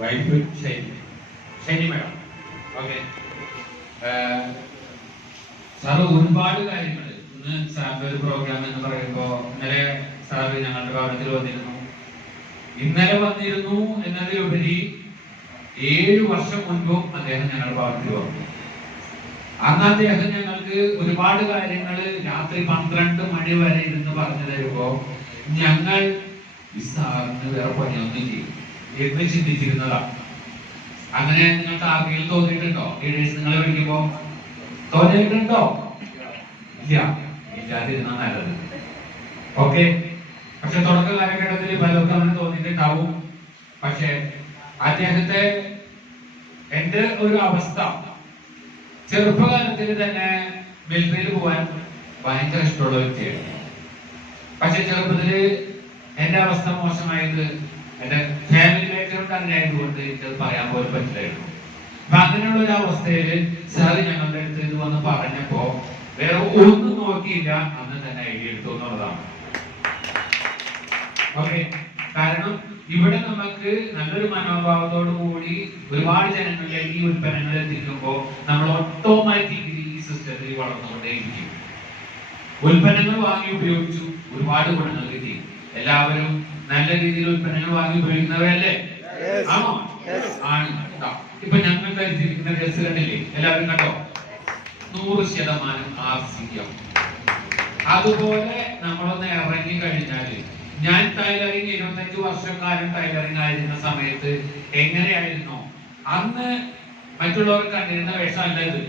Wife Shiny Shiny madam. Okay sir ഒരുപാട് കാര്യങ്ങൾ ഇന്ന് ഒരു പ്രോഗ്രാം എന്ന് പറയുമ്പോ ഇന്നലെ സാറ് ഞങ്ങളുടെ ഭവനത്തിൽ വന്നിരുന്നു. ഇന്നലെ വന്നിരുന്നു എന്നതിലുപരി ഏഴു വർഷം മുൻപും അദ്ദേഹം ഞങ്ങളുടെ ഭവനത്തിൽ വന്നു. അന്ന് അദ്ദേഹം ഞങ്ങൾക്ക് ഒരുപാട് കാര്യങ്ങൾ രാത്രി പന്ത്രണ്ട് മണി വരെ ഇരുന്ന് പറഞ്ഞു തരുമ്പോ ഞങ്ങൾ ഈ വേറെ പണിയൊന്നും ചെയ്യും എന്ന് ചിന്തിച്ചിരുന്നതാ അങ്ങനെ നിങ്ങൾക്ക് ആർക്കെങ്കിലും തോന്നിയിട്ടുണ്ടോ? ലീഡേഴ്സ് നിങ്ങളെ വിളിക്കുമ്പോ തോന്നിയിട്ടുണ്ടോ? ഇല്ല. ഇല്ലാതിരുന്ന നല്ലത്. ഓക്കെ പക്ഷെ തുടക്ക കാലഘട്ടത്തിൽ പലർക്കും അങ്ങനെ തോന്നിയിട്ടുണ്ടാവും. പക്ഷെ അദ്ദേഹത്തെ എന്റെ ഒരു അവസ്ഥ ചെറുപ്പകാലത്തിൽ തന്നെ മിലിറ്ററിയിൽ പോകാൻ ഭയങ്കര ഇഷ്ടമുള്ള വ്യക്തിയാണ് പക്ഷെ ചെറുപ്പത്തിൽ എന്റെ അവസ്ഥ മോശമായത് എന്റെ ഫാമിലി ബാക്ക്ഗ്രൗണ്ട് അങ്ങനെ ആയതുകൊണ്ട് എനിക്കത് പറയാൻ പോലും പറ്റില്ലായിരുന്നു. അപ്പൊ അങ്ങനെയുള്ള ഒരു അവസ്ഥയിൽ സാർ ഞങ്ങളുടെ അടുത്ത് ഇത് വന്ന് പറഞ്ഞപ്പോ വേറെ ഒന്നും നോക്കിയില്ല അന്ന് തന്നെ ഐഡിയ എടുത്തു എന്നുള്ളതാണ്. ഓക്കെ കാരണം ഇവിടെ നമുക്ക് നല്ലൊരു മനോഭാവത്തോടു കൂടി ഒരുപാട് ജനങ്ങളിലേക്ക് ഈ ഉൽപ്പന്നങ്ങൾ എത്തിക്കുമ്പോൾ നമ്മൾ ഓട്ടോമാറ്റിക്കലി ഈ സിസ്റ്റത്തിൽ വളർന്നുകൊണ്ടേയിരിക്കും. ഉൽപ്പന്നങ്ങൾ വാങ്ങി ഉപയോഗിച്ചു ഒരുപാട് ഗുണങ്ങൾ കിട്ടി. എല്ലാവരും നല്ല രീതിയിൽ ഉൽപ്പന്നങ്ങൾ വാങ്ങി ഉപയോഗിക്കുന്നവരല്ലേ. ആണോ. ഇപ്പൊ ഞങ്ങൾ ധരിച്ചിരിക്കുന്ന ഡ്രസ് കണ്ടില്ലേ? എല്ലാവരും കണ്ടോ? നൂറ് ശതമാനം ആർസിക്കാം അതുപോലെ നമ്മളൊന്ന് ഇറങ്ങി കഴിഞ്ഞാൽ ഞാൻ ടൈലറിങ് ഇരുപത്തഞ്ച് വർഷക്കാലം ടൈലറിങ് ആയിരുന്ന സമയത്ത് എങ്ങനെയായിരുന്നു? അന്ന് മറ്റുള്ളവർ കണ്ടിരുന്ന വേഷമല്ല ഇത്.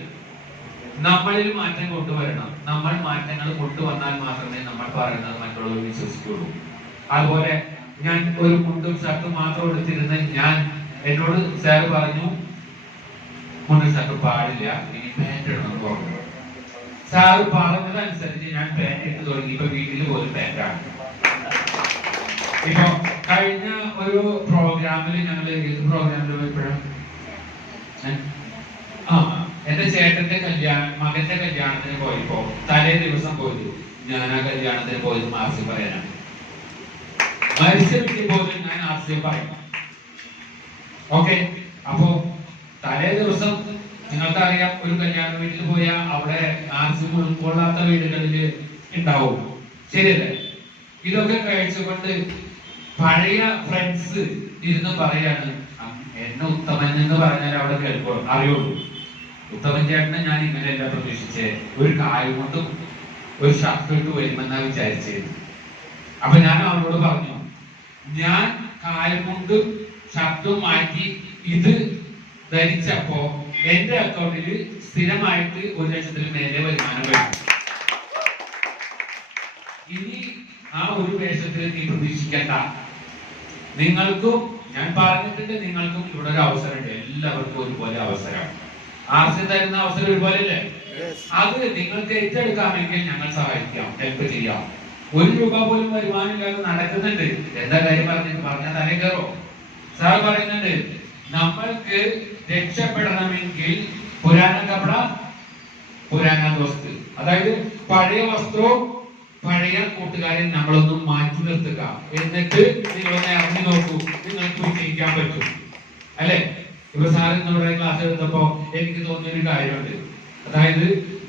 നമ്മളിൽ മാറ്റം കൊണ്ടുവരണം. നമ്മൾ മാറ്റങ്ങൾ കൊണ്ടുവന്നാൽ മാത്രമേ നമ്മൾ പറയുന്നത് മറ്റുള്ളവർ വിശ്വസിക്കുള്ളൂ. അതുപോലെ ഞാൻ ഒരു മുണ്ടും ഷർട്ടും മാത്രം എടുത്തിരുന്ന ഞാൻ എന്നോട് സാർ പറഞ്ഞു മുണ്ടും ഷർട്ടും പാടില്ല ഇനി പാന്റ് ഇടണം പറഞ്ഞു. സാറ് പറഞ്ഞതനുസരിച്ച് ഞാൻ പാന്റ് ഇട്ട് തുടങ്ങി. ഇപ്പൊ വീട്ടിൽ പോലും പാന്റാണ് ഇപ്പൊ കഴിഞ്ഞ ഒരു പ്രോഗ്രാമിൽ ഞങ്ങൾ ഏത് പ്രോഗ്രാമിൽ പോയപ്പോഴും? എന്റെ ചേട്ടന്റെ കല്യാണം മകന്റെ കല്യാണത്തിന് പോയപ്പോ തലേ ദിവസം പോയി ഞാൻ ആ കല്യാണത്തിന് പോയത് മാർച്ച് പറയാനാണ് വീട്ടിൽ പോലും ഞാൻ ആർസിയം പറയും. ഓക്കെ അപ്പോ തലേ ദിവസം നിങ്ങൾക്കറിയാം ഒരു കല്യാണ വീട്ടിൽ പോയാൽ അവിടെ ആർസിയം ഉൾക്കൊള്ളാത്ത വീടുകളിൽ ഉണ്ടാവും. ശരിയല്ലേ? ഇതൊക്കെ കഴിച്ചുകൊണ്ട് പഴയ ഫ്രണ്ട്സ് ഇരുന്ന് പറയാണ് "ആ, എന്നെ ഉത്തമൻ എന്ന് പറഞ്ഞാൽ അവിടെ കേൾക്കുള്ളൂ. അറിയുള്ളൂ. ഉത്തമൻ ചേട്ടനെ ഞാൻ ഇങ്ങനെയല്ല പ്രതീക്ഷിച്ചേ. ഒരു കായം കൊണ്ടും ഒരു ഷർട്ട് ഇട്ട് വരുമെന്നാ വിചാരിച്ചത് അപ്പൊ ഞാൻ അവളോട് പറഞ്ഞു ഞാൻ കൊണ്ട് ഷർട്ടും മാറ്റി ഇത് ധരിച്ചപ്പോ എന്റെ അക്കൗണ്ടിൽ സ്ഥിരമായിട്ട് ഒരു ലക്ഷത്തിന് മേലെ വരുമാനം വരും. ഇനി ആ ഒരു വേഷത്തിൽ നീ പ്രതീക്ഷിക്കണ്ട. നിങ്ങൾക്കും ഞാൻ പറഞ്ഞിട്ടുണ്ട് നിങ്ങൾക്കും ഇവിടെ ഒരു അവസരമുണ്ട്. എല്ലാവർക്കും ഒരുപോലെ അവസരം. ആർസി തരുന്ന അവസരം ഒരുപോലെ അല്ലേ അത് നിങ്ങൾക്ക് ഏറ്റെടുക്കാമെങ്കിൽ ഞങ്ങൾ സഹായിക്കാം. ഹെൽപ്പ് ചെയ്യാം. ഒരു രൂപ പോലും വരുമാനമില്ലാതെ നടക്കുന്നുണ്ട്. എന്താ കാര്യം പറഞ്ഞിട്ട് പറഞ്ഞാൽ തലേ കയറോ സാർ പറയുന്നുണ്ട് നമ്മൾക്ക് രക്ഷപ്പെടണമെങ്കിൽ പുരാണ കപട പുരാണ വസ്തു. അതായത് പഴയ വസ്ത്രവും പഴയ കൂട്ടുകാരെ നമ്മളൊന്നും മാറ്റി നിർത്തുക. എന്നിട്ട് നിങ്ങളൊന്ന് ഇറങ്ങി നോക്കൂ നിങ്ങൾക്ക് വിജയിക്കാൻ പറ്റും. അല്ലെ? ഇപ്പൊ സാർ നമ്മുടെ ക്ലാസ് എടുത്തപ്പോ എനിക്ക് തോന്നിയൊരു കാര്യമുണ്ട്. അതായത്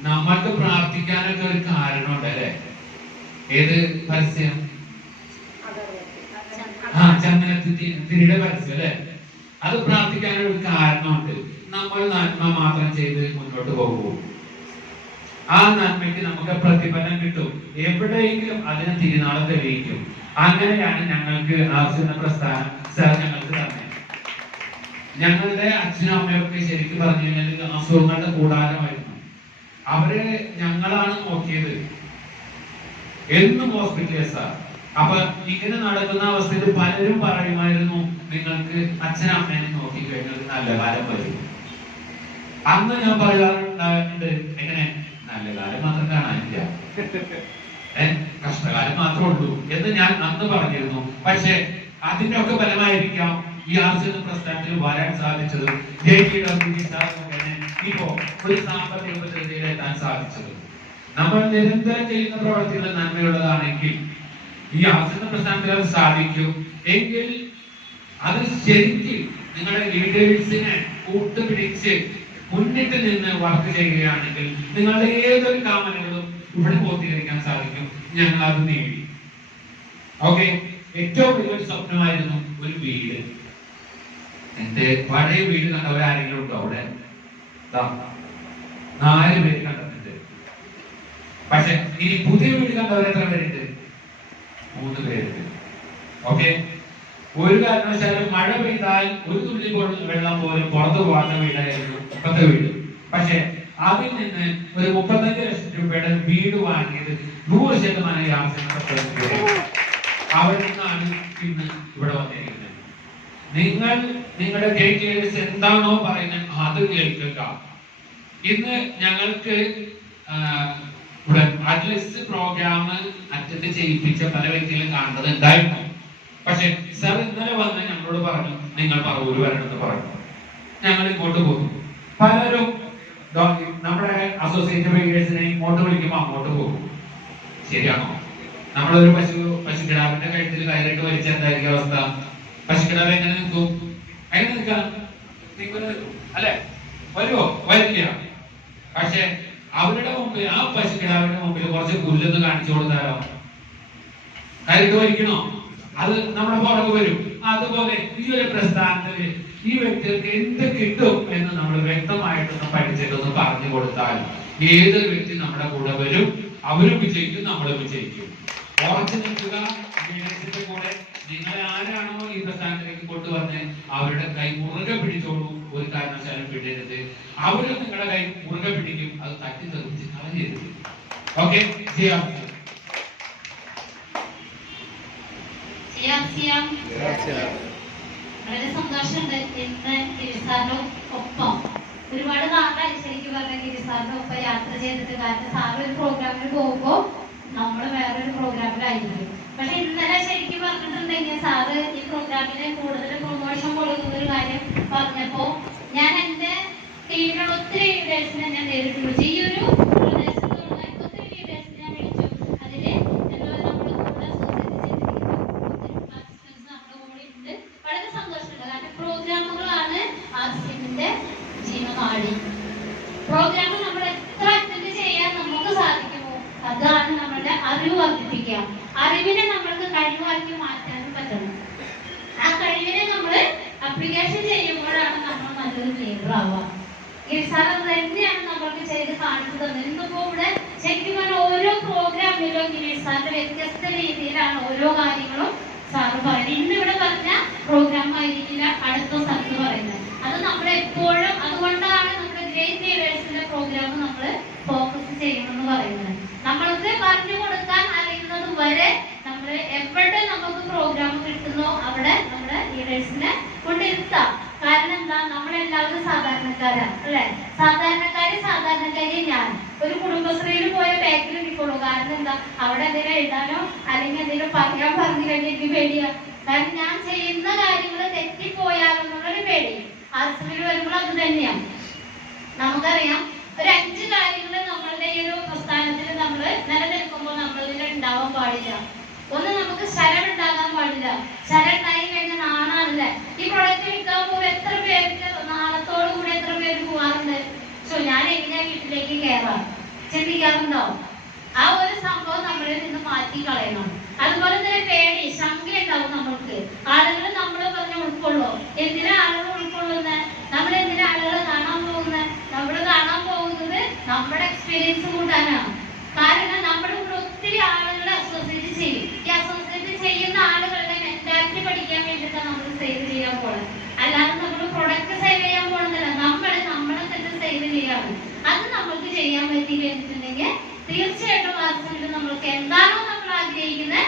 നമ്മൾക്ക് പ്രാർത്ഥിക്കാനൊക്കെ ഒരു കാരണമുണ്ട് അല്ലെ? ഏത് പരസ്യം? ആ ചന്ദനത്തിരിയുടെ പരസ്യം അല്ലെ? അത് പ്രാർത്ഥിക്കാനൊരു കാരണമുണ്ട്. നമ്മൾ നന്മ മാത്രം ചെയ്ത് മുന്നോട്ട് പോകും ആ നന്മയ്ക്ക് നമുക്ക് പ്രതിഫലം കിട്ടും. എവിടെയെങ്കിലും അതിനെ തിരുനാളം തെളിയിക്കും. അങ്ങനെയാണ് ഞങ്ങൾക്ക് ആവശ്യമുള്ള പ്രസ്ഥാനം. സാർ ഞങ്ങൾക്ക് തന്നെ ഞങ്ങളുടെ അച്ഛനും അമ്മയൊക്കെ ശരിക്കും പറഞ്ഞു കഴിഞ്ഞാൽ അസുഖങ്ങളുടെ കൂടാരമായിരുന്നു. അവരെ ഞങ്ങളാണ് നോക്കിയത്. എന്നും ഹോസ്പിറ്റലിൽ സാർ അപ്പൊ ഇങ്ങനെ നടക്കുന്ന അവസ്ഥയിൽ പലരും പറയുമായിരുന്നു നിങ്ങൾക്ക് അച്ഛനും അമ്മേനെ നോക്കി കഴിഞ്ഞാൽ നല്ല കാലം വരും. അന്ന് ഞാൻ പറയാറുണ്ട് എങ്ങനെ? നല്ല കാലം മാത്രം കാണാനില്ല. കഷ്ടകാലം മാത്രമേ ഉള്ളൂ. എന്ന് ഞാൻ അന്ന് പറഞ്ഞിരുന്നു. പക്ഷെ അതിന്റെ ഒക്കെ ഫലമായിരിക്കാം ഈ ആർജന പ്രസ്ഥാനത്തിൽ വരാൻ സാധിച്ചത്. ജയിക്കിയുടെ ഇപ്പോ ഒരു സാമ്പത്തിക എത്താൻ സാധിച്ചത്. നമ്മൾ നിരന്തരം ചെയ്യുന്ന പ്രവർത്തികൾ നന്മയുള്ളതാണെങ്കിൽ ഈ ആസന്ന പ്രസ്ഥാനത്തിൽ അത് സാധിക്കും. എങ്കിൽ അത് ശരിക്കും നിങ്ങളുടെ ലീഡേഴ്സിനെ കൂട്ടുപിടിച്ച് മുന്നിട്ട് നിന്ന് വർക്ക് ചെയ്യുകയാണെങ്കിൽ നിങ്ങളുടെ ഏതൊരു കാമനകളും ഇവിടെ പൂർത്തീകരിക്കാൻ സാധിക്കും. ഞങ്ങൾ അത് നേടി. ഓക്കെ? ഏറ്റവും വലിയൊരു സ്വപ്നമായിരുന്നു ഒരു വീട്. എന്റെ പഴയ വീട് കണ്ടവരാരെങ്കിലും ഉണ്ടോ അവിടെ? നാല് പേര് കണ്ടിട്ടുണ്ട് പക്ഷെ ഇനി പുതിയ വീട് കണ്ടവർ എത്ര പേരുണ്ട്? മൂന്ന് പേരുണ്ട്. ഓക്കെ? ഒരു കാരണവശാലും മഴ പെയ്താൽ ഒരു തുള്ളി വെള്ളം പോലും പുറത്തു പോകാത്ത വീടായിരുന്നു മുപ്പത്തെ വീട്. പക്ഷെ അതിൽ നിന്ന് ഒരു മുപ്പത്തഞ്ച് ലക്ഷം രൂപയുടെ വീട് വാങ്ങിയത് നൂറ് ശതമാനം അവിടെ നിന്നാണ് ഇന്ന് ഇവിടെ വന്നിരിക്കുന്നത്. നിങ്ങൾ നിങ്ങളുടെ ഡീറ്റെയിൽസ് എന്താണോ പറയുന്നത് അത് കേൾക്കുക. ഇന്ന് ഞങ്ങൾക്ക് ഇവിടെ അറ്റ്ലസ് പ്രോഗ്രാം അറ്റൻഡ് ചെയ്യിപ്പിച്ച പല വ്യക്തികളും കാണുന്നത് ഉണ്ടായിരുന്നു പക്ഷെ സർ ഇന്നലെ വന്ന് ഞങ്ങളോട് പറഞ്ഞു നിങ്ങൾ പറവൂര് വരണമെന്ന് പറഞ്ഞു. ഞങ്ങൾ ഇങ്ങോട്ട് പോകും. പലരും നമ്മുടെ അസോസിയേറ്റ് ബിൽഡേഴ്സിനെ ഇങ്ങോട്ട് വിളിക്കുമ്പോൾ അങ്ങോട്ട് പോകും. ശരിയാണോ? നമ്മളൊരു പശു പശുക്കിടാവിന്റെ കഴുത്തിൽ കയറിട്ട് വലിച്ച എന്തായിരിക്കും അവസ്ഥ? പശുക്കിടാവ് എങ്ങനെ നിൽക്കും? എങ്ങനെ നിൽക്കാം നിൽക്കുന്നത് അല്ലെ? വരുമോ വരില്ല പക്ഷെ അവരുടെ മുമ്പിൽ ആ പശുക്കിടാവിന്റെ മുമ്പിൽ കുറച്ച് പുല്ലൊന്ന് കാണിച്ചു കൊടുത്താലോ? കരുത്ത് വലിക്കണോ? അത് നമ്മുടെ പുറകെ വരും. അതുപോലെ ഈ ഒരു പ്രസ്ഥാനത്തിൽ ഈ വ്യക്തികൾക്ക് എന്ത് കിട്ടും എന്ന് നമ്മൾ വ്യക്തമായിട്ടൊന്ന് പഠിച്ചിട്ടൊന്ന് പറഞ്ഞു കൊടുത്താൽ ഏതൊരു വ്യക്തി നമ്മുടെ കൂടെ വരും അവരും വിജയിക്കും നമ്മളും വിജയിക്കും. ഉറച്ചു നിൽക്കുക കൂടെ. നിങ്ങൾ ആരാണോ ഈ പ്രസ്ഥാനത്തിലേക്ക് കൊണ്ടുവന്ന് അവരുടെ കൈ മുറുകെ പിടിച്ചോളൂ. ഒരു കാരണവശാലും വിടരുത് അവരും നിങ്ങളുടെ കൈ മുറുകെ പിടിക്കും. അത് തട്ടി തെറിച്ച് കളഞ്ഞരുത് ഓക്കെ ചെയ്യാം ചെയ്യാം ചെയ്യാം വളരെ സന്തോഷമുണ്ട് ഇന്ന് ഗിരിസാറിന്റെ ഒപ്പം. ഒരുപാട് നാളായി ശരിക്കും പറഞ്ഞ ഗിരിസാറിന്റെ ഒപ്പം യാത്ര ചെയ്തിട്ട് കാരണം സാറ് ഒരു പ്രോഗ്രാമിൽ പോകുമ്പോ നമ്മൾ വേറൊരു പ്രോഗ്രാമിലായിരുന്നു പക്ഷെ ഇന്നലെ ശരിക്കും പറഞ്ഞിട്ടുണ്ടെങ്കിൽ സാറ് ഈ പ്രോഗ്രാമിനെ കൂടുതൽ പ്രൊമോഷൻ കൊടുക്കുന്ന ഒരു കാര്യം പറഞ്ഞപ്പോ ഞാൻ എന്റെ ടീമിലുള്ള ഒത്തിരി ലീഡേഴ്സിനെ ഞാൻ നേരിട്ട് വിളിച്ചു ഈ ഒരു പ്രദേശത്തുള്ള ഒത്തിരി ലീഡേഴ്സിനെ ഞാൻ വിളിച്ചു അതിൽ എന്നോട് നമ്മുടെ കൂടെ associate ചെയ്തിരിക്കുന്ന ഒത്തിരി participants നമ്മുടെ കൂടെ ഉണ്ട്. വളരെ സന്തോഷമുണ്ട് കാരണം പ്രോഗ്രാമുകളാണ് ആർസിഎമ്മിന്റെ ജീവനാടി പ്രോഗ്രാം നമ്മൾ എത്ര അറ്റൻഡ് ചെയ്യാൻ നമുക്ക് സാധിക്കുമോ അതാണ് നമ്മളുടെ അറിവ് വർദ്ധിപ്പിക്കുക അറിവിനെ നമ്മൾക്ക് കഴിവാക്കി മാറ്റാനും പറ്റണം ആ കഴിവിനെ നമ്മൾ അപ്ലിക്കേഷൻ ചെയ്യുമ്പോഴാണ് നമ്മൾ നല്ലൊരു ലീഡർ ആവുക സാർ അത് തന്നെയാണ് നമ്മൾക്ക് ചെയ്ത് കാണിച്ചു തന്നത് ഇന്നിപ്പോ ഇവിടെ ശരിക്കും പറഞ്ഞാൽ ഓരോ പ്രോഗ്രാമിലും ഗിരീഷ് സാറിന്റെ വ്യത്യസ്ത രീതിയിലാണ് ഓരോ കാര്യങ്ങളും സാറ് പറയുന്നത്. ഇന്ന് ഇവിടെ പറഞ്ഞ പ്രോഗ്രാം ആയിരിക്കില്ല അടുത്ത സ്ഥലത്ത് പറയുന്നത്. അത് നമ്മൾ എപ്പോഴും അതുകൊണ്ടാണ് നമ്മുടെ ഗ്രേറ്റ് ലീഡേഴ്സിന്റെ പ്രോഗ്രാം നമ്മൾ ഫോക്കസ് ചെയ്യണമെന്ന് പറയുന്നത്. നമ്മൾക്ക് പറഞ്ഞു കൊടുക്കാൻ അറിയുന്നത് വരെ നമ്മൾ എവിടെ നമുക്ക് പ്രോഗ്രാം കിട്ടുന്നോ അവിടെ നമ്മുടെ ലീഡേഴ്സിനെ കൊണ്ടിരുത്താം. കാരണം എന്താ? നമ്മളെല്ലാവരും സാധാരണക്കാരാണ് അല്ലെ? സാധാരണക്കാരി സാധാരണക്കാരി ഞാൻ ഒരു കുടുംബശ്രീയിൽ പോയ ബാക്കിൽ നിൽക്കുള്ളൂ കാരണം എന്താ? അവിടെ എന്തെങ്കിലും എഴുതാനോ അല്ലെങ്കിൽ എന്തെങ്കിലും പറയാൻ പറഞ്ഞു കഴിഞ്ഞാൽ എനിക്ക് പേടിയാ. കാരണം ഞാൻ ചെയ്യുന്ന കാര്യങ്ങൾ തെറ്റിപ്പോയാലോ എന്നുള്ളൊരു പേടി. ആർസിൽ വരുമ്പോൾ അത് തന്നെയാണ് നമുക്കറിയാം ഒരു അഞ്ച് കാര്യങ്ങൾ നമ്മളുടെ ഈ ഒരു പ്രസ്ഥാനത്തിൽ നമ്മൾ നിലനിൽക്കുമ്പോൾ നമ്മളിൽ ഉണ്ടാവാൻ പാടില്ല. ഒന്ന് നമുക്ക് ശരം ഉണ്ടാകാൻ പാടില്ല. ശരം ഉണ്ടായി കഴിഞ്ഞാൽ നാണാണല്ലേ ഈ പ്രൊഡക്റ്റ് വിൽക്കാൻ പോകുമ്പോൾ എത്ര പേർക്ക് നാളത്തോടു കൂടി എത്ര പേര് പോവാറുണ്ട്? സോ ഞാൻ എങ്ങനെ വീട്ടിലേക്ക് കയറാം? ചിന്തിക്കാറുണ്ടോ? ആ ഒരു സംഭവം നമ്മളിൽ നിന്ന് മാറ്റി കളയണം. അതുപോലെ തന്നെ പേടി ശങ്ക ഉണ്ടാവും നമ്മൾക്ക്. ആളുകൾ നമ്മൾ പറഞ്ഞ ഉൾക്കൊള്ളോ എന്തിനാ ആളുകൾ ഉൾക്കൊള്ളുന്നത് നമ്മൾ എന്തിനാ ആളുകളെ കാണാൻ പോകുന്നത് നമ്മൾ കാണാൻ പോകുന്നത് നമ്മുടെ എക്സ്പീരിയൻസ് കൂട്ടാനാണ് കാരണം നമ്മുടെ കൂടെ ഒത്തിരി ആളുകളെ അസോസിയേറ്റ് ചെയ്യും ഈ അസോസിയേറ്റ് ചെയ്യുന്ന ആളുകളുടെ മെന്റാലിറ്റി പഠിക്കാൻ വേണ്ടിയിട്ടാണ് നമ്മൾ സേവ് ചെയ്യാൻ പോകുന്നത് അല്ലാതെ നമ്മൾ പ്രൊഡക്റ്റ് സേവ് ചെയ്യാൻ പോകുന്നില്ല നമ്മൾ നമ്മളെ തന്നെ സേവ് ചെയ്യാണ് അത് നമ്മൾക്ക് ചെയ്യാൻ പറ്റി കഴിഞ്ഞിട്ടുണ്ടെങ്കിൽ തീർച്ചയായിട്ടും വാസ്തവത്തിൽ നമ്മൾക്ക് എന്താണോ നമ്മൾ ആഗ്രഹിക്കുന്നത്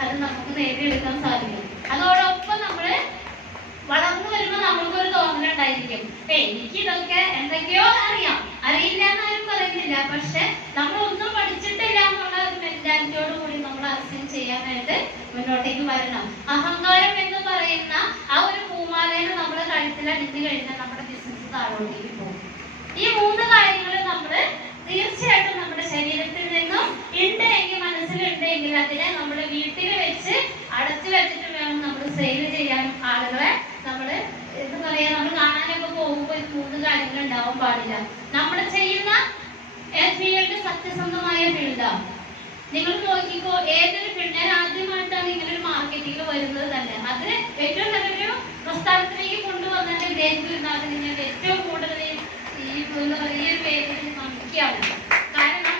അത് നമുക്ക് നേടിയെടുക്കാൻ സാധിക്കും. അതോടൊപ്പം നമ്മൾ വളർന്നു വരുമ്പോ നമ്മൾക്കൊരു തോന്നലുണ്ടായിരിക്കും. എനിക്ക് ഇതൊക്കെ എന്തൊക്കെയോ അറിയാം. അറിയില്ല എന്നാരും പറയുന്നില്ല. പക്ഷെ നമ്മൾ ഒന്നും പഠിച്ചിട്ടില്ല എന്നുള്ള ഒരു മെന്റാലിറ്റിയോട് കൂടി നമ്മൾ അസ്യം ചെയ്യാനായിട്ട് മുന്നോട്ടേക്ക് വരണം. അഹങ്കാരം എന്ന് പറയുന്ന ആ ഒരു പൂമാലയിൽ നമ്മൾ കഴുത്തിൽ അടിച്ചു കഴിഞ്ഞാൽ നമ്മുടെ ബിസിനസ് താഴോട്ടേക്ക് പോകും. ഈ മൂന്ന് കാര്യങ്ങൾ നമ്മൾ തീർച്ചയായിട്ടും നമ്മുടെ ശരീരത്തിൽ നിന്നും ഉണ്ട് എങ്കിൽ മനസ്സിലുണ്ട് എങ്കിൽ അതിനെ നമ്മുടെ വീട്ടിൽ വെച്ച് അടച്ചു വെച്ചിട്ട് വേണം നമ്മൾ സെയിൽ ചെയ്യാൻ ആളുകളെ. നമ്മൾ എന്താ പറയാ നമ്മൾ കാണാനൊക്കെ പോകുമ്പോൾ മൂന്ന് കാര്യങ്ങൾ ഉണ്ടാവാൻ പാടില്ല. നമ്മൾ ചെയ്യുന്ന സത്യസന്ധമായ ഫീൽഡാണ് നിങ്ങൾ നോക്കിക്കോ ഏതൊരു ഫീൽഡ് ആദ്യമായിട്ടാണ് ഇങ്ങനെ ഒരു മാർക്കറ്റിംഗിൽ വരുന്നത് തന്നെ. അത് ഏറ്റവും നല്ലൊരു പ്രസ്ഥാനത്തിലേക്ക് കൊണ്ടുവന്നതിന്റെ വിദേശത്തിരുന്നാൽ നിങ്ങൾ ഏറ്റവും കൂടുതൽ ഈ എന്താ പറയുക നമിക്കുകയാണ് കാരണം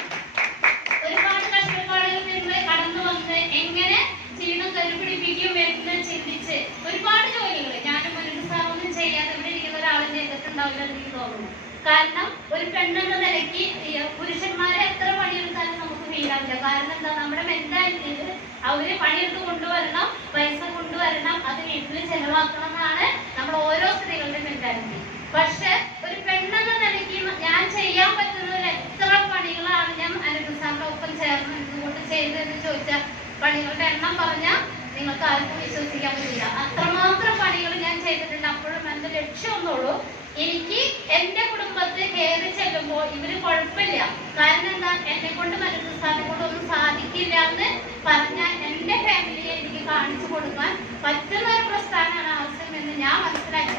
ഒരുപാട് കഷ്ടപ്പാടുകൾ നിങ്ങൾ കടന്നു വന്ന് എങ്ങനെ ജീവിതം കരുപിടിപ്പിക്കും എന്ന് ചിന്തിച്ച് ഒരുപാട് ജോലികൾ ഞാനും ഒരു സാറൊന്നും ചെയ്യാതെ ഇവിടെ ഇരിക്കുന്ന ഒരാളും ചെയ്തിട്ടുണ്ടാവില്ല എന്ന് എനിക്ക് തോന്നുന്നു. കാരണം ഒരു പെണ്ണെന്ന നിലയ്ക്ക് പുരുഷന്മാരെ എത്ര പണിയെടുത്താലും നമുക്ക് ഫീലാവില്ല കാരണം എന്താ? നമ്മുടെ മെന്റാലിറ്റിയിൽ അവർ പണിയെടുത്ത് കൊണ്ടുവരണം പൈസ കൊണ്ടുവരണം അത് വീട്ടിൽ ചെലവാക്കണം എന്നാണ് നമ്മൾ ഓരോ സ്ത്രീകളുടെ മെന്റാലിറ്റി പക്ഷെ ഒരു പെണ്ണെന്ന നിലയ്ക്ക് ഞാൻ ചെയ്യാൻ പറ്റുന്നതിൽ എത്ര പണികളാണ് ഞാൻ അനുസാറിന്റെ ഒപ്പം ചേർന്ന് ഇതുകൊണ്ട് ചോദിച്ചാൽ പണികളുടെ എണ്ണം പറഞ്ഞാൽ നിങ്ങൾക്ക് ആർക്കും വിശ്വസിക്കാൻ പറ്റില്ല. അത്രമാത്രം പണികൾ ഞാൻ ചെയ്തിട്ടുണ്ട്. അപ്പോഴും എന്റെ ലക്ഷ്യം ഒന്നുള്ളൂ എനിക്ക് എന്റെ കുടുംബത്തിൽ കയറി ചെല്ലുമ്പോൾ ഇവർ കുഴപ്പമില്ല. കാരണം എന്താ? എന്നെ കൊണ്ട് മനസ്സിനെ കൊണ്ട് ഒന്നും സാധിക്കില്ല എന്ന് പറഞ്ഞ എന്റെ ഫാമിലിയെ എനിക്ക് കാണിച്ചു കൊടുക്കാൻ പറ്റുന്ന ഒരു പ്രസ്ഥാനമാണ് ആവശ്യം എന്ന് ഞാൻ മനസ്സിലാക്കി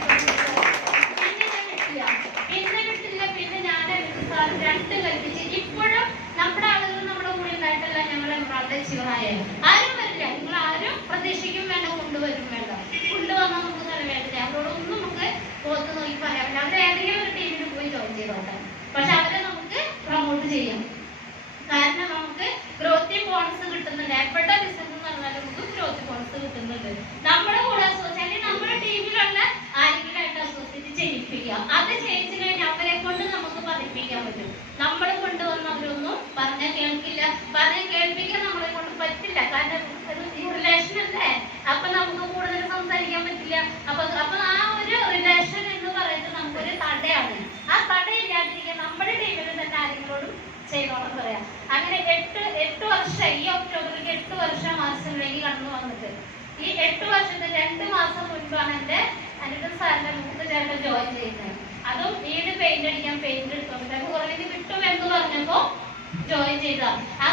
പിന്നെ കിട്ടില്ല പിന്നെ വിട്ടില്ല പിന്നെ ഞാൻ രണ്ട് കൽപ്പിച്ച്. ഇപ്പോഴും നമ്മുടെ ആളുകൾ ശിവനായ ആരും വരില്ല. നിങ്ങൾ ആരും പ്രതീക്ഷിക്കും വേണ്ട കൊണ്ടുവരും വേണ്ട. കൊണ്ടുവന്നാൽ നമുക്ക് നിലവേണ്ടില്ല അവരോടൊന്നും നമുക്ക് പുറത്ത് നോക്കി പറയാൻ പറ്റില്ല അവർ ഏതെങ്കിലും ഒരു ടീമിൽ പോയി ജോയിൻ ചെയ്തോട്ടെ പക്ഷെ അവരെ നമുക്ക് പ്രൊമോട്ട് ചെയ്യാം കാരണം നമുക്ക് ഗ്രോത്തി ബോണസ് കിട്ടുന്നുണ്ട് എവിടെ ബിസിനസ് പറഞ്ഞാലും നമുക്ക് ഗ്രോത്തി ബോണസ് കിട്ടുന്നുണ്ട് നമ്മുടെ കൂടെ അസോസിയേറ്റ് നമ്മുടെ ടീമിലുള്ള ആരെങ്കിലും ആയിട്ട് അസോസിയേറ്റ് ചെയ്യിപ്പിക്കുക അത് ചെയ്യിച്ചു കഴിഞ്ഞാൽ അവരെ കൊണ്ട് നമുക്ക് പഠിപ്പിക്കാൻ പറ്റും നമ്മൾ കൊണ്ടുവന്നവരൊന്നും പറഞ്ഞാൽ കേൾക്കില്ല പറഞ്ഞാൽ കേൾപ്പിക്കാൻ നമ്മളെ കൊണ്ട് പറ്റില്ല കാരണം ഒരു റിലേഷൻ അല്ലേ അപ്പൊ നമുക്ക് കൂടുതൽ സംസാരിക്കാൻ പറ്റില്ല അപ്പൊ അപ്പൊ ആ ഒരു റിലേഷൻ എന്ന് പറയുന്നത് നമുക്കൊരു തടയാണ് ആ തടയില്ലാതിരിക്കാൻ നമ്മുടെ ടീമിൽ തന്നെ ആരെങ്കിലോടും ചെയ്തോളം പറയാം. അങ്ങനെ എട്ട് എട്ട് വർഷം ഈ ഒക്ടോബറിലേക്ക് എട്ട് വർഷം മാസത്തിലേക്ക് കടന്നു വന്നിട്ട്. ഈ എട്ട് വർഷത്തിൽ രണ്ട് മാസം മുൻപാണ് എന്റെ അനിത സാറിന്റെ മൂത്ത ചേട്ടൻ ജോയിൻ ചെയ്യുന്നത്. അതും വീട് പെയിന്റ് അടിക്കാൻ പെയിന്റ് എടുത്തോണ്ട്. കുറവിന് കിട്ടും എന്ന് പറഞ്ഞപ്പോ ജോയിൻ ചെയ്ത. ആ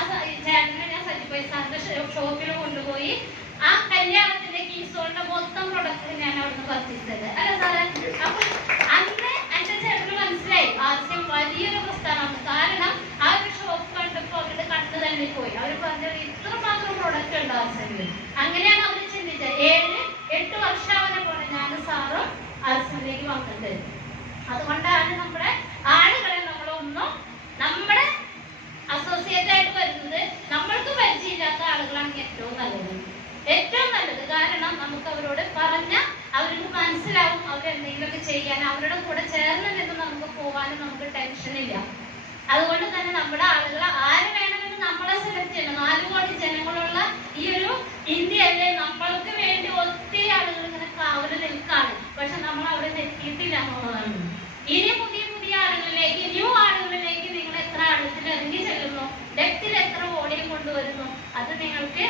ചേട്ടനെ ഞാൻ സജിപൈ സാറിന്റെ ഷോപ്പിൽ കൊണ്ടുപോയി. ആ കല്യാണത്തിന്റെ കീസോളിന്റെ മൊത്തം പ്രൊഡക്റ്റ് ഞാൻ അവിടുന്ന് പർച്ചേസ് ചെയ്തത്. അല്ല സാറേ? അപ്പൊ അന്ന് എന്റെ ചേട്ടന് മനസ്സിലായി ആദ്യം വലിയൊരു പ്രസ്ഥാനമാണ് കാരണം ആ ഒരു ഷോപ്പ് കണ്ടപ്പോ അവരുടെ കണ്ണ് തന്നെ പോയി. അവർ പറഞ്ഞു ഇത്ര മാത്രം പ്രൊഡക്റ്റ് ഉണ്ടാവും ആർസനിൽ അങ്ങനെയാണ് അവർ ചിന്തിച്ചത് ഏഴ് എട്ട് വർഷം അവരെ പോലെ ഞാൻ സാറും ആർസനിലേക്ക് വന്നത് അതുകൊണ്ടാണ് നമ്മുടെ ആളുകളെ നമ്മളൊന്നും നമ്മുടെ അസോസിയേറ്റ് ആയിട്ട് വരുന്നത് നമ്മൾക്ക് പരിചയമില്ലാത്ത ആളുകളാണ് ഏറ്റവും നല്ലത് ഏറ്റവും നല്ലത് കാരണം നമുക്ക് അവരോട് പറഞ്ഞ അവർക്ക് മനസ്സിലാവും അവർ എന്തെങ്കിലുമൊക്കെ ചെയ്യാൻ അവരുടെ കൂടെ ചേർന്ന് നിന്ന് നമുക്ക് പോകാനും നമുക്ക് ടെൻഷൻ ഇല്ല അതുകൊണ്ട് തന്നെ നമ്മുടെ ആളുകൾ ആര് വേണമെന്ന് നമ്മളെ സെലക്ട് ചെയ്യണം നാല് കോടി ജനങ്ങളുള്ള ഈ ഒരു ഇന്ത്യയിലെ നമ്മൾക്ക് വേണ്ടി ഒത്തിരി ആളുകൾ ഇങ്ങനെ കാവൽ നിൽക്കാണ് പക്ഷെ നമ്മൾ അവിടെ എത്തിയിട്ടില്ല എന്നുള്ളതാണ് ഇനി പുതിയ പുതിയ ആളുകളിലേക്ക് ന്യൂ ആളുകളിലേക്ക് നിങ്ങൾ എത്ര ആഴത്തിൽ ഇറങ്ങി ചെല്ലുന്നു ഡെപ്തിൽ എത്ര ബോഡിയെ കൊണ്ടുവരുന്നു അത് നിങ്ങൾക്ക്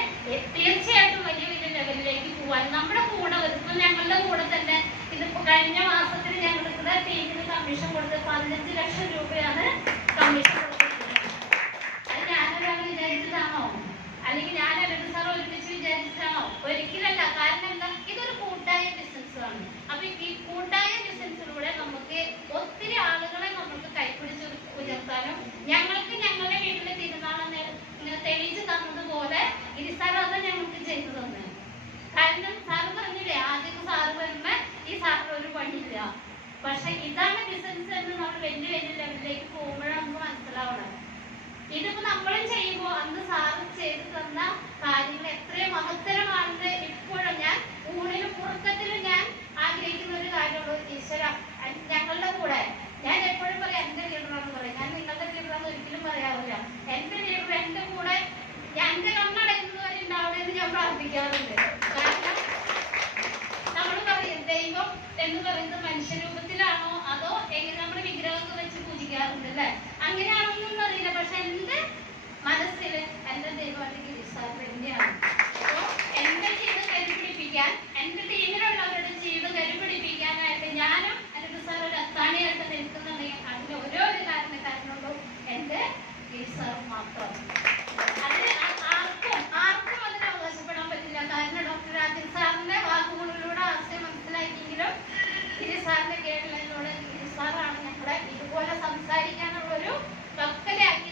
തീർച്ചയായിട്ടും വലിയ വലിയ ലെവലിലേക്ക് പോവാൻ. നമ്മുടെ കൂടെ വരുമ്പോൾ ഞങ്ങളുടെ കൂടെ തന്നെ ഇതിപ്പോ കഴിഞ്ഞ മാസത്തിൽ ഞങ്ങൾക്ക് ടീമിന് കമ്മീഷൻ കൊടുത്ത് പതിനഞ്ച് ലക്ഷം രൂപയാണ് കമ്മീഷൻ അല്ലെങ്കിൽ ഞാൻ ഒരിക്കലല്ല. കാരണം ഈ ബിസിനസ്സിലൂടെ നമുക്ക് ഒത്തിരി ആളുകളെ നമുക്ക് ഞങ്ങൾക്ക് ഞങ്ങളുടെ വീട്ടിലെ തിരുനാളം തെളിച്ചു തന്നതുപോലെ സാർ അത് ഞങ്ങൾക്ക് ചെയ്തു തന്നെ കാരണം സാറ് പറഞ്ഞില്ലേ ആദ്യം സാറ് വരുമ്പോ ഈ സാറിന് ഒരു പണിയില്ല പക്ഷെ ഇതാണ് ബിസിനസ് എന്ന് നമ്മൾ വലിയ വലിയ ലെവലിലേക്ക് പോകുമ്പോഴാണ് നമുക്ക് മനസ്സിലാവണം ഇതിപ്പോ നമ്മളും ചെയ്യുമ്പോ അന്ന് സാറ് ചെയ്തു തന്ന കാര്യങ്ങൾ എത്രയും മഹത്തരമാണെന്ന് ഇപ്പോഴും ഞാൻ ഊണിലും ഉറക്കത്തിലും ഞാൻ ആഗ്രഹിക്കുന്ന ഒരു കാര്യമുള്ളൂ ഈശ്വര അ- ഞങ്ങളുടെ കൂടെ ഞാൻ എപ്പോഴും പറയാം എന്റെ ലീഡറാണെന്ന് പറയും ഞാൻ നിങ്ങളുടെ ലീഡറാണെന്ന് ഒരിക്കലും പറയാറില്ല എന്റെ ലീഡർ എന്റെ കൂടെ ഞാൻ എന്റെ കണ്ണടയുന്നത് വരെ ഉണ്ടാവണേ എന്ന് ഞാൻ പ്രാർത്ഥിക്കാറുണ്ട് കാരണം നമ്മൾ പറയും ദൈവം എന്ന് പറയുന്നത് മനുഷ്യരൂപത്തിലാണോ അതോ എങ്ങനെ നമ്മൾ വിഗ്രഹമൊക്കെ വെച്ച് പൂജിക്കാറുണ്ട് അല്ലേ? അങ്ങനെയാണോന്നൊന്നും അറിയില്ല. പക്ഷെ എന്റെ മനസ്സിൽ എന്റെ ദൈവമായിട്ട് ഗിരിസാർ തന്നെയാണ് എന്റെ ജീവിതം കരുപിടിപ്പിക്കാൻ എന്റെ ടീമിലുള്ളവരുടെ ജീവിതം കരുപിടിപ്പിക്കാനായിട്ട് ഞാനും എന്റെ സാർ ഒരു അത്താണിയായിട്ട് നിൽക്കുന്നുണ്ടെങ്കിൽ അതിന് ഓരോ ഒരു കാരണക്കാരനുള്ളൂ എന്റെ ഗിരിസാർ മാത്രം അതിന് ആർക്കും ആർക്കും അതിന് അവകാശപ്പെടാൻ പറ്റില്ല. കാരണം ഡോക്ടർ രാജൻ സാറിന്റെ വാക്കുകളിലൂടെ ആശയം മനസ്സിലാക്കിയെങ്കിലും ഗിരി സാറിന്റെ കീഴിലുള്ള ഗിരി സാറാണ് ഞങ്ങളെ ഇതുപോലെ സംസാരിക്കാനുള്ളൊരു പക്കലാക്കി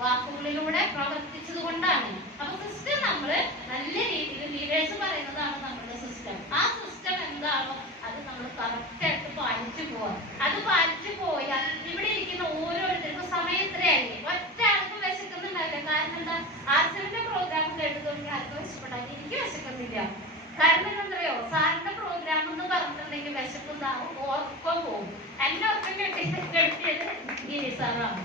വാക്കുകളിലൂടെ പ്രവർത്തിച്ചത് കൊണ്ടാണ് അപ്പൊ സിസ്റ്റം നമ്മൾ നല്ല രീതിയിൽ ലീഡേഴ്സ് പറയുന്നതാണ് നമ്മുടെ സിസ്റ്റം ആ സിസ്റ്റം എന്താണോ അത് നമ്മൾ കറക്റ്റ് ആയിട്ട് പാലിച്ചു പോവാം. അത് പാലിച്ചു പോയാൽ ഇവിടെ ഇരിക്കുന്ന ഓരോരുത്തർക്കും സമയം എത്രയായി ഒറ്റ ആൾക്കും വിശക്കുന്നുണ്ടാവില്ല. കാരണം എന്താ? ആർസിന്റെ പ്രോഗ്രാം കേട്ടതുകൊണ്ട് ആർക്കും വിശപ്പെടാൻ എനിക്ക് വിശക്കുന്നില്ല. കാരണം എന്താണെന്നറിയോ സാറിന്റെ പ്രോഗ്രാം എന്ന് പറഞ്ഞിട്ടുണ്ടെങ്കിൽ വിശപ്പുണ്ടാവും ഓർക്കം പോകും എന്നെ ഉറക്കം കെട്ടി കെട്ടിയത് ഗിരി സാറാണ്.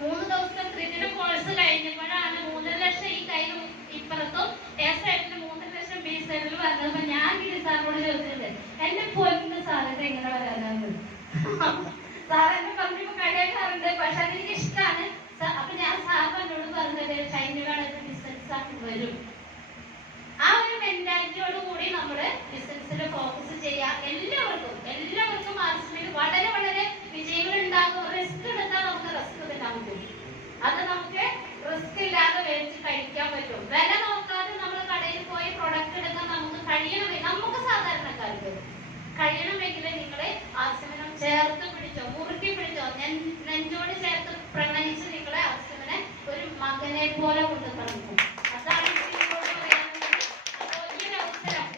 മൂന്ന് ദിവസത്തെ ത്രിദിന കോഴ്സ് കഴിഞ്ഞപ്പോഴാണ് മൂന്നര ലക്ഷം ഈ കയ്യിൽ ഇപ്പുറത്തും എ സൈഡിൽ മൂന്നര ലക്ഷം ബി സൈഡിൽ വന്നപ്പോ ഞാൻ ഗിരി സാറിനോട് ചോദിച്ചിട്ടുണ്ട് എന്റെ പൊന്ന് സാറിന്റെ എങ്ങനെ വരാനാണ് സാർ എന്നെ പറഞ്ഞപ്പോ കളിയാക്കാറുണ്ട് പക്ഷെ അതെനിക്ക് ഇഷ്ടമാണ് അപ്പൊ ഞാൻ സാർ എന്നോട് പറഞ്ഞത് ചൈനയുടെ ബിസിനസ് വരും ആ ഒരു മെന്റാലിറ്റിയോട് കൂടി നമ്മൾ ബിസിനസ്സിൽ ഫോക്കസ് ചെയ്യുക എല്ലാവർക്കും എല്ലാവർക്കും മാർസിൽ വളരെ വളരെ വിജയങ്ങൾ ഉണ്ടാകും റിസ്ക് എടുത്താൽ നമുക്ക് റിസ്ക് തരാൻ പറ്റും അത് നമുക്ക് റിസ്ക് ഇല്ലാതെ മേടിച്ച് കഴിക്കാൻ പറ്റും വില നോക്കാതെ നമ്മൾ കടയിൽ പോയി പ്രൊഡക്റ്റ് എടുക്കാൻ നമുക്ക് കഴിയണമെങ്കിൽ നമുക്ക് സാധാരണക്കാർക്ക് കഴിയണമെങ്കിൽ നിങ്ങൾ ആർസിമനം ചേർത്ത് പിടിച്ചോ മുറുക്കി പിടിച്ചോ നെൻ- നെഞ്ചോട് ചേർത്ത് പ്രണയിച്ച് നിങ്ങളെ ആർസിമനെ ഒരു മകനെ പോലെ കൊണ്ട് നടക്കും അതാണ്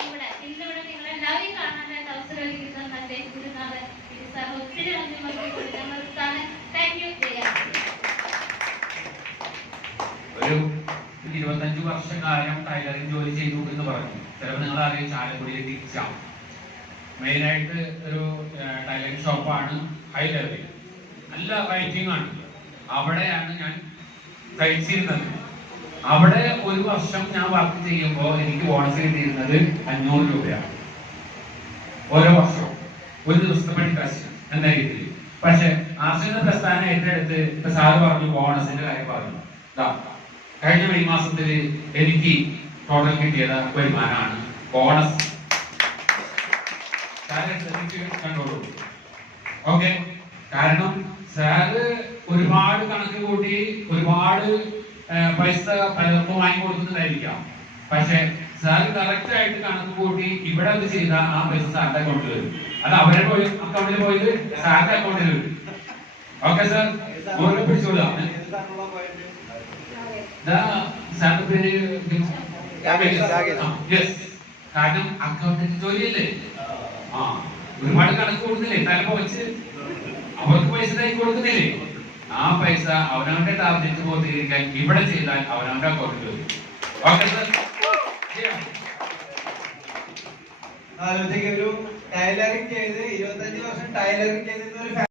ഇവിടെ ഇന്നിവിടെ നിങ്ങളെല്ലാവരെയും കാണാനായിട്ട് അവസരം ഒരുക്കുന്ന നല്ല ഗുരുനാഥൻ സാർ ഒത്തിരി നന്ദി മറുപടി നിർത്താണ് താങ്ക് യു ഒരു ഇരുപത്തഞ്ച് വർഷക്കാലം ടൈലറിംഗ് ജോലി ചെയ്തു എന്ന് പറഞ്ഞു. ചിലപ്പോൾ നിങ്ങൾ അറിയാം ചാലക്കുടിയിൽ മെയിൻ മെയിനായിട്ട് ഒരു ടൈലറിംഗ് ഷോപ്പാണ് ഹൈ ലെവലിൽ. നല്ല റൈറ്റിംഗ് ആണ്. അവിടെയാണ് ഞാൻ തയ്ച്ചിരുന്നത് അവിടെ ഒരു വർഷം ഞാൻ വർക്ക് ചെയ്യുമ്പോൾ എനിക്ക് ബോണസ് കിട്ടിയിരുന്നത് അഞ്ഞൂറ് രൂപയാണ്. ഓരോ വർഷവും. ഒരു ദിവസത്തെ പണിക്കാശ് എന്ന രീതിയിൽ പക്ഷെ ആശ്രിത പ്രസ്ഥാനം ഏറ്റെടുത്ത് ഇപ്പൊ സാറ് പറഞ്ഞു ബോണസിന്റെ കാര്യം പറഞ്ഞു. കഴിഞ്ഞ മെയ് മാസത്തിൽ എനിക്ക് ടോട്ടൽ കിട്ടിയത് വരുമാനമാണ് ബോണസ് ഓക്കെ കാരണം സാറ് ഒരുപാട് കണക്ക് കൂട്ടി ഒരുപാട് പൈസ പലർക്കും വാങ്ങി കൊടുക്കുന്നതായിരിക്കാം പക്ഷെ സാർ കറക്റ്റ് ആയിട്ട് കണക്ക് കൂട്ടി ഇവിടെ അത് ചെയ്ത ആ പൈസ സാറിന്റെ അക്കൗണ്ടിൽ വരും. അത് അവരെ പോയി അക്കൗണ്ടിൽ പോയത് സാറിന്റെ അക്കൗണ്ടിൽ വരും. ഓക്കെ സാർ ഓരോ പിടിച്ചോളാം കാരണം അക്കൗണ്ടന്റ് ജോലിയല്ലേ? ആ ഒരുപാട് കണക്ക് കൊടുക്കുന്നില്ലേ തലപ്പോ വെച്ച് അവർക്ക് പൈസ കൊടുക്കുന്നില്ലേ? ആ പൈസ അവനവന്റെ ടാർഗറ്റ് പൂർത്തീകരിക്കാൻ ഇവിടെ ചെയ്താൽ അവനവന്റെ അക്കൗണ്ടിൽ വരും. ഓക്കെ സർ ഒരു ടൈലറിംഗ് ചെയ്ത് ഇരുപത്തഞ്ച് വർഷം ടൈലറിംഗ് ചെയ്തിരുന്ന ഒരു